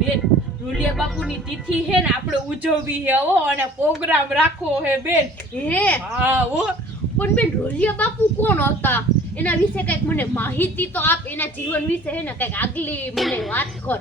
બેન ઢોલિયા બાપુની તિથિ હે ને આપણે ઉજવવી હે હો અને પ્રોગ્રામ રાખવો હે બેન હે હા હો પણ બેન ઢોલિયા બાપુ કોણ હતા એના વિશે કઈક મને માહિતી તો આપ એના જીવન વિશે હે ને કઈક આગલી મને વાત કર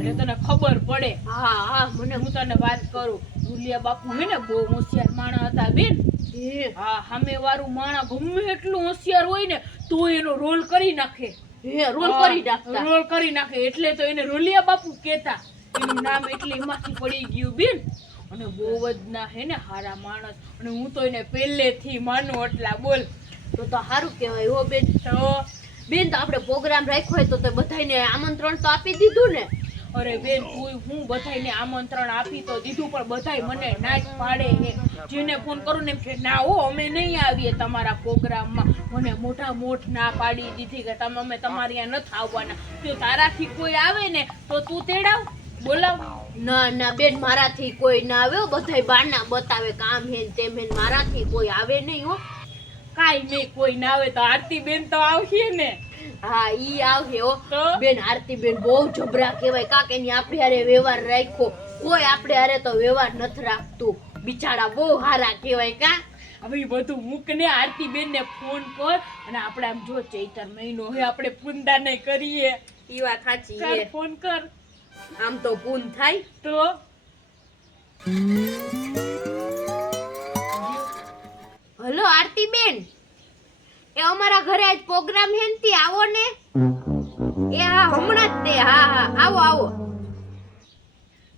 એટલે તને ખબર પડે હા હા મને હું તને વાત કરું ઢોલિયા બાપુ હે ને બહુ હોશિયાર માણસ હતા બેન હે હા સામે વાળું માણસ ગમે એટલું હોશિયાર હોય ને તો એનો રોલ કરી નાખે હે રોલ કરી નાખતા રોલ કરી નાખે એટલે તો એને રોલિયા બાપુ કહેતા એનું નામ એટલે એમાંથી પડી ગયું બેન અને બહુ જ ના હે ને હારા માણસ અને હું તો એને પહેલેથી માનું એટલા બોલ તો સારું કહેવાય હો બેન તો બેન તો આપણે પ્રોગ્રામ રાખ્યો હોય તો બધાને આમંત્રણ તો આપી દીધું ને અરે બેન તું હું બધાયને આમંત્રણ આપી તો દીધું પણ બધાય મને ના જ પાડે હે જેને ફોન કરું ને એમ કે ના હો અમે નહીં આવીએ તમારા પ્રોગ્રામમાં મને મોટા મોટ ના પાડી દીધી કે તમે અમે તમારી ત્યાં નથી આવવાના જો તારાથી કોઈ આવે ને તો તું તેડાવ બોલાવ ના ના બેન મારાથી કોઈ ના આવે હો બધાય બાના બતાવે કામ હે ને તેમ હે ને મારાથી કોઈ આવે નહીં હો કાઈ નહીં કોઈ ના આવે તો આરતી બેન તો આવશે ને હા ઈ આવે હો તો બેન આરતી બેન બહુ જબરા કહેવાય કાક એની આપણે હારે વ્યવહાર રાખ્યો કોઈ આપણે હારે તો વ્યવહાર નથી રાખતું બિચારા બહુ હારા કહેવાય કા હવે ઈ બધું મૂક ને આરતી બેન ને ફોન કર અને આપણે આમ જો ચૈતર મહિનો હે આપણે પૂંદા નહીં કરીએ ઈ વાત સાચી કર છે ફોન કર આમ તો પૂન થાય તો હલો આરતી બેન એ અમારા ઘરે આજ પ્રોગ્રામ હે ને તી આવો ને એ હા હમણાં જ તે હા હા આવો આવો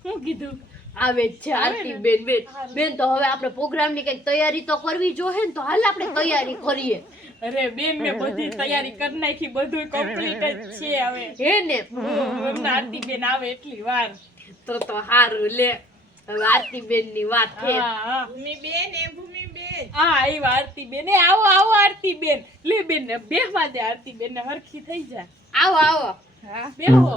શું કીધું આવે જ છે આરતી બેન બેન બેન તો હવે આપણે પ્રોગ્રામ ની કઈક તૈયારી તો કરવી જોઈએ ને તો હાલ આપણે તૈયારી કરીએ અરે બેન ને બધી તૈયારી કરી નાખી બધું કમ્પ્લીટ જ છે હવે હે ને હમણાં આરતી બેન આવે એટલી વાર તો હારું લે હવે આરતી બેન ની વાત છે હા ભૂમિબેન હા આવ્યા આરતી બેન એ આવો આવો આરતી બેન લે બેન ને બેહવા દે આરતી બેન ને હરખી થઈ જાય આવો આવો હા બેહો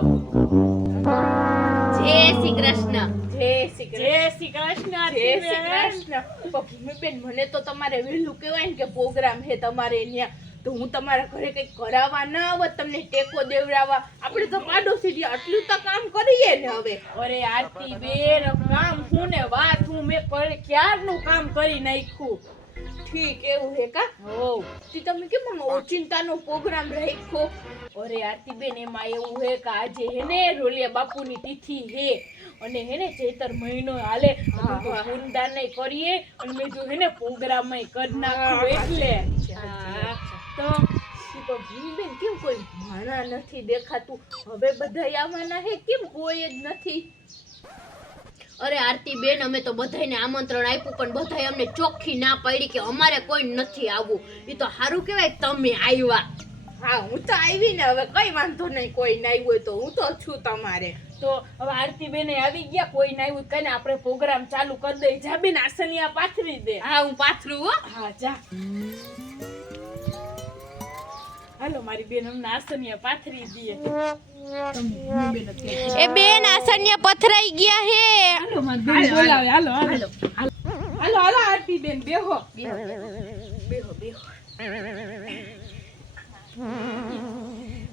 જય શ્રી કૃષ્ણ જય શ્રી કૃષ્ણ જય શ્રી કૃષ્ણ ભૂમિબેન મને તો તમારે વહેલું કહેવાય ને કે પ્રોગ્રામ હે તમારે ત્યાં તો હું તમારા ઘરે કઈક કરાવવા ના આવત તમને ટેકો દેવડાવવા આપણે તો પાડોશી આટલું તો કામ કરીએ ને હવે અરે આરતી બેન કામ હું ને વાત હું મેં ક્યારનું કામ કરી નાખ્યું ઠીક એવું હે કા હો તી તમે કેમ ઓચિંતાનો પ્રોગ્રામ રાખ્યો અરે આરતી બેન એમાં એવું હે કે આજે હે ને રોલિયા બાપુની તિથિ હે અને હે ને ચૈતર મહિનો હાલે તો પૂનદાન નહીં કરીએ અને મેં જો હે ને પ્રોગ્રામ કરી નાખ્યો એટલે હા. તો તો ભૂમિબેન કેમ કોઈ માણા નથી દેખાતું હવે બધા આવવાના હે કેમ કોઈ જ નથી અરે આરતી બેન અમે તો બધાયને આમંત્રણ આપ્યું પણ બધાય અમને ચોખ્ખી ના પાડી કે અમારે કોઈ નથી આવવું ઈ તો સારું કહેવાય તમે આવ્યા હા હું તો આવી ને હવે કઈ વાંધો નહીં કોઈ ના આવ્યું હોય તો હું તો છું તમારે તો હવે આરતી બેને આવી ગયા કોઈ ના આવ્યું કઈ ને આપણે પ્રોગ્રામ ચાલુ કરી દઈ જા બેન આસનિયા પાથરી દે હા હું પાથરું હો હા જા હાલો મારી બેન અમને આસનિયા પાથરી દે એ બેન આસન્ય પથરાઈ ગયા હે હાલો મારી બેન બોલાવે હાલો હાલો હાલો હાલો આરતી બેન બેહો બેહો બેહો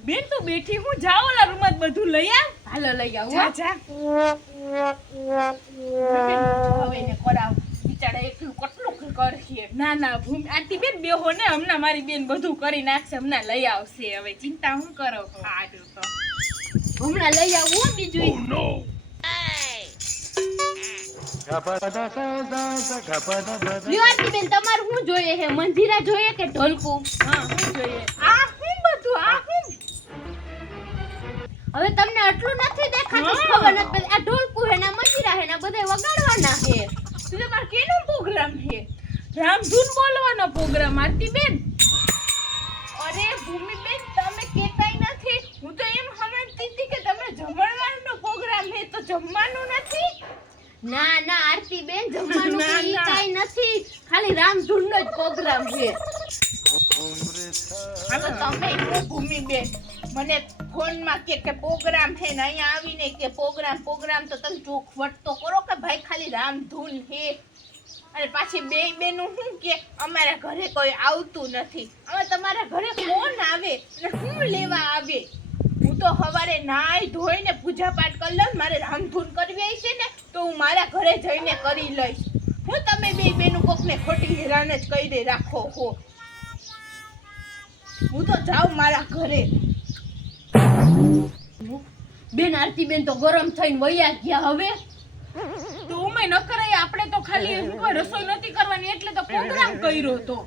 બેન તો બેઠી હું જાઓ ઓલા રૂમમાં બધું લઈ આવ હાલો લઈ આવો જા જા હવે એને કરાવ બિચારા એકલું કેટલું કરશે ના ના ભૂમિ આરતી બેન બેહો ને હમણાં મારી બેન બધું કરી નાખશે હમણાં લઈ આવશે હવે ચિંતા હું કરો સારું તો હમણાં લઈ આવું હો બીજું લ્યો આરતી બેન તમારે શું જોઈએ છે મંજીરા જોઈએ કે ઢોલકું હા હું જોઈએ આ શું બધું આ શું હવે તમને આટલું નથી દેખાતું હા. ખબર નથી આ ઢોલકું હે ના મંજીરા હે ના બધા વગાડવાના હે તમારે કેનો પ્રોગ્રામ છે રામધૂન બોલવાનો પ્રોગ્રામ આરતી બેન અરે ભૂમિબેન તમે કેતાય નથી હું તો એમ સમજતી હતી કે તમે જમણવારનો પ્રોગ્રામ હે તો જમવાનું નથી ના ના આરતી બેન જમવાનું ના, કઈ ના. કાઈ નથી ખાલી રામધૂનનો જ પ્રોગ્રામ છે તો તમે કહો ભૂમિબેન મને ફોનમાં કે પ્રોગ્રામ છે ને અહીંયા આવીને કે પ્રોગ્રામ તો તમે ચોખવટ તો કરો કે ભાઈ ખાલી રામધૂન હે અને પાછી બે બેનું શું કે અમારા ઘરે કોઈ આવતું નથી હવે તમારા ઘરે કોણ આવે અને શું લેવા આવે હું હું તો સવારે નાઈ ધોઈને પૂજા પાઠ કરી લઉં. મારે રામધૂન કરવી છે ને તો હું મારા ઘરે જઈને કરી લઈશ. હું તમે બે બેનું કોકને ખોટી હેરાન જ કરી રાખો હો. હું તો જાઉં મારા ઘરે. બેન આરતી બેન તો ગરમ થઈને વયા ગયા. હવે તો ઉમે ન કરાય, આપણે તો ખાલી કોઈ રસોઈ નથી કરવાની એટલે તો પ્રોગ્રામ કર્યો તો.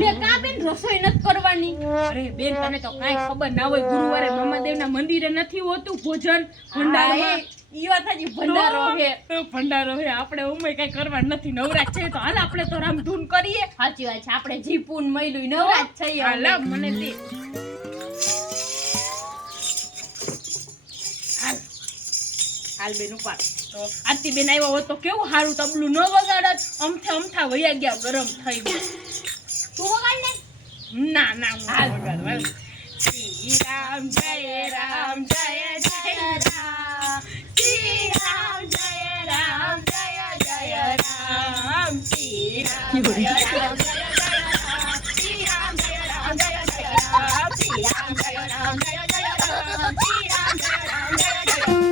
લે કા બેન રસોઈ નથી કરવાની? અરે બેન તને તો કાંઈ ખબર ના હોય, ગુરુવારે મામાદેવના મંદિરે નથી હોતું ભોજન ભંડારમાં? ઈ વાત હજી ભંડારો હે. ભંડારો હે, આપણે ઉમે કઈ કરવા નથી, નવરાજ છે તો હાલ આપણે તો રામધૂન કરીએ. સાચી વાત છે, આપણે જીપુન મયલું નવરાજ થઈએ. હાલ મને દે. હાલ હાલ બેન ઉપાડ. તો આરતી બેન આવ્યા હોત તો કેવું સારું તબલું ન વગાડત. અમથા વયા ગયા ગરમ થઈ ગયા. તું વગાડ ને. ના ના હું હાલ વગાડવા. શ્રી રામ જય રામ જય જય રામ, શ્રી રામ જય રામ જય જય રામ, શ્રી રામ જય રામ જય જય રામ, શ્રી રામ જય રામ જય જય રામ, શ્રી રામ જય રામ જય જય રામ, શ્રી રામ જય રામ જય જય રામ.